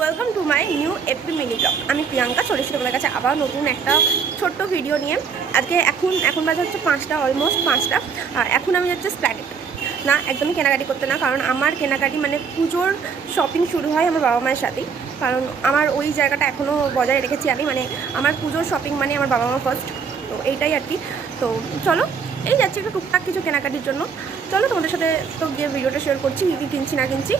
Welcome to my new AP mini blog. আমি প্রিয়াঙ্কা চলে এসেছি তোমাদের কাছে আবার নতুন একটা ছোট্ট ভিডিও নিয়ে। আজকে এখন বাজে হচ্ছে 5টা, অলমোস্ট 5টা। আর এখন আমি যাচ্ছি স্প্ল্যানেড। না, একদমই কেনাকাটি করতে না, কারণ আমার কেনাকাটি মানে পুজোর শপিং শুরু হয় আমার বাবা মায়ের সাথেই। কারণ আমার ওই জায়গাটা এখনও বজায় রেখেছি আমি, মানে আমার পুজোর শপিং মানে আমার বাবা মা ফার্স্ট, তো এইটাই আর কি। তো চলো, এই যাচ্ছি একটু টুকটাক কিছু কেনাকাটির জন্য। চলো তোমাদের সাথে তো গিয়ে ভিডিওটা শেয়ার করছি কী কী কিনছি না কিনছি।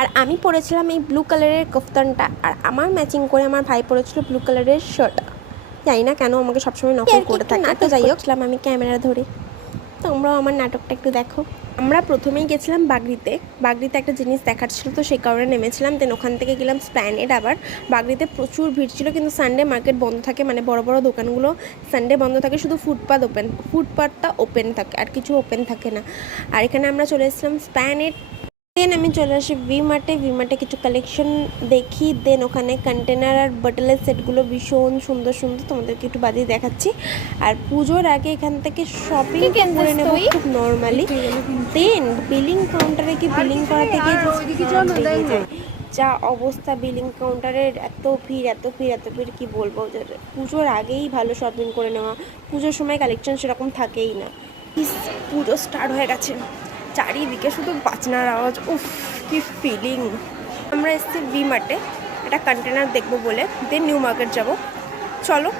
আর আমি পরেছিলাম এই ব্লু কালারের কফতানটা, আর আমার ম্যাচিং করে আমার ভাই পরেছিল ব্লু কালারের শার্ট। জানি না কেন আমাকে সবসময় নকল করে থাকে, তো যাই হোক আমি ক্যামেরা ধরে, তোমরাও আমার নাটকটা একটু দেখো। আমরা প্রথমেই গেছিলাম বাগড়িতে একটা জিনিস দেখার ছিল, তো সেই কারণে নেমেছিলাম। দেন ওখান থেকে গেলাম স্প্ল্যানেড। আবার বাগড়িতে প্রচুর ভিড় ছিল, কিন্তু সানডে মার্কেট বন্ধ থাকে, মানে বড় বড় দোকানগুলো সানডে বন্ধ থাকে, শুধু ফুটপাথটা ওপেন থাকে, আর কিছু ওপেন থাকে না। আর এখানে আমরা চলে এসেছিলাম স্প্ল্যানেড। দেন আমি চলে আসি ভি মার্টে কিছু কালেকশন দেখি। দেন ওখানে কন্টেনার আর বটলের সেটগুলো ভীষণ সুন্দর সুন্দর, তোমাদেরকে একটু বাদিয়ে দেখাচ্ছি। আর পুজোর আগে এখান থেকে শপিং করে নেব খুব নর্মালি। দেন বিলিং কাউন্টারে বিলিং করা থেকে যা অবস্থা, বিলিং কাউন্টারের এত ভিড় কি বলবো। পুজোর আগেই ভালো শপিং করে নেওয়া, পুজোর সময় কালেকশন সেরকম থাকেই না। পুজো স্টার্ট হয়ে গেছে, চারিদিকে শুধু বাজনার আওয়াজ, উফ কি ফিলিং। আমরা এসেছি ভি মার্টে একটা কন্টেনার দেখবো বলে, দেন নিউ মার্কেট যাব। চলো।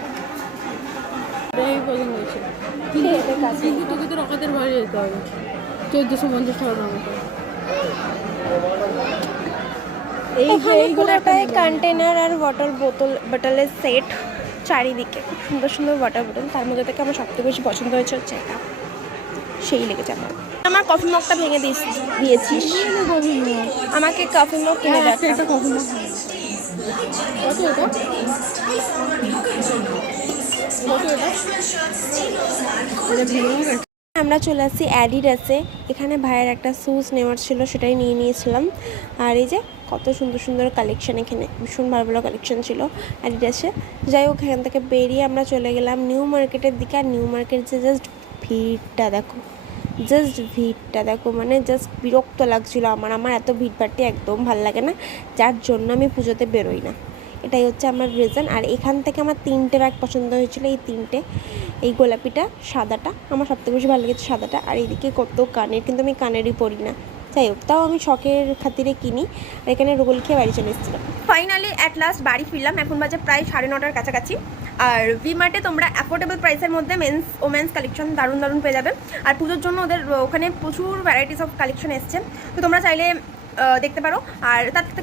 কন্টেনার আর বটলের সেট চারিদিকে, খুব সুন্দর সুন্দর ওয়াটার বোতল। তার মধ্যে থেকে আমার সবথেকে বেশি পছন্দ হয়েছে হচ্ছে এটা, সেই লেগেছে আমার কফি মগটা ভেঙে দিয়েছিস, আমাকে কফি মগ কিনে দেখ। আমরা চলে আসছি অ্যাডিডাসে। এখানে ভাইয়ের একটা শুজ নেওয়ার ছিল, সেটাই নিয়ে নিয়েছিলাম। আর এই যে কত সুন্দর সুন্দর কালেকশন, এখানে ভীষণ ভালো ভালো কালেকশন ছিল অ্যাডিডাসে। যাই হোক, এখান থেকে বেরিয়ে আমরা চলে গেলাম নিউ মার্কেটের দিকে। আর নিউ মার্কেট যে ভিড়টা দেখো, মানে জাস্ট বিরক্ত লাগছিলো আমার এত ভিড়ভাড়টি একদম ভালো লাগে না, যার জন্য আমি পুজোতে বেরোই না। এটাই হচ্ছে আমার রিজন। আর এখান থেকে আমার 3টে ব্যাগ পছন্দ হয়েছিল, এই গোলাপিটা, সাদাটা আমার সবথেকে বেশি ভালো লেগেছে, সাদাটা। আর এইদিকে কত কানের, কিন্তু আমি কানেরই পরি না। যাই হোক, তাও আমি শখের খাতিরে কিনি। আর এখানে রোল খেয়ে বাড়ি চলে এসেছিলাম। ফাইনালি অ্যাট লাস্ট বাড়ি ফিরলাম, এখন বাজে প্রায় 9:30টার কাছাকাছি। আর ভি মার্টে তোমরা অ্যাফোর্ডেবল প্রাইসের মধ্যে মেন্স ওমেন্স কালেকশন দারুণ পেয়ে যাবে। আর পুজোর জন্য ওদের ওখানে প্রচুর ভ্যারাইটিস অফ কালেকশন এসছে, তো তোমরা চাইলে দেখতে পারো। আর তার থেকে